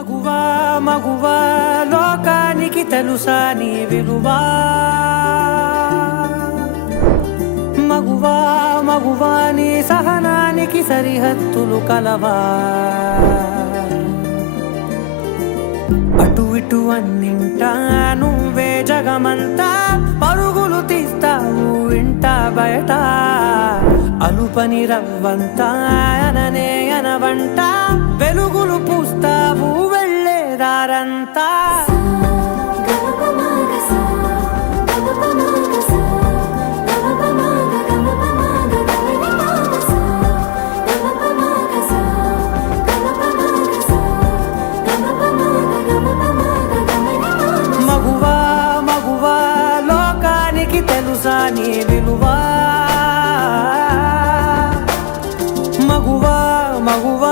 మగువా మగువా లోకానికి తెలుసా నీ విలువా మగువా మగువా నీ సహనానికి సరిహద్దులు కలవా అటు ఇటు అన్నింటా నువ్వే జగమంతా పరుగులు తీస్తావు ఇంట బయట అలుపని రవ్వంతా అననే అనవంట వెలుగులు పూస్తావు వెళ్ళేదారంతా మగువా మగువా లోకానికి తెలుసా నీ విలువా మగువా మగువా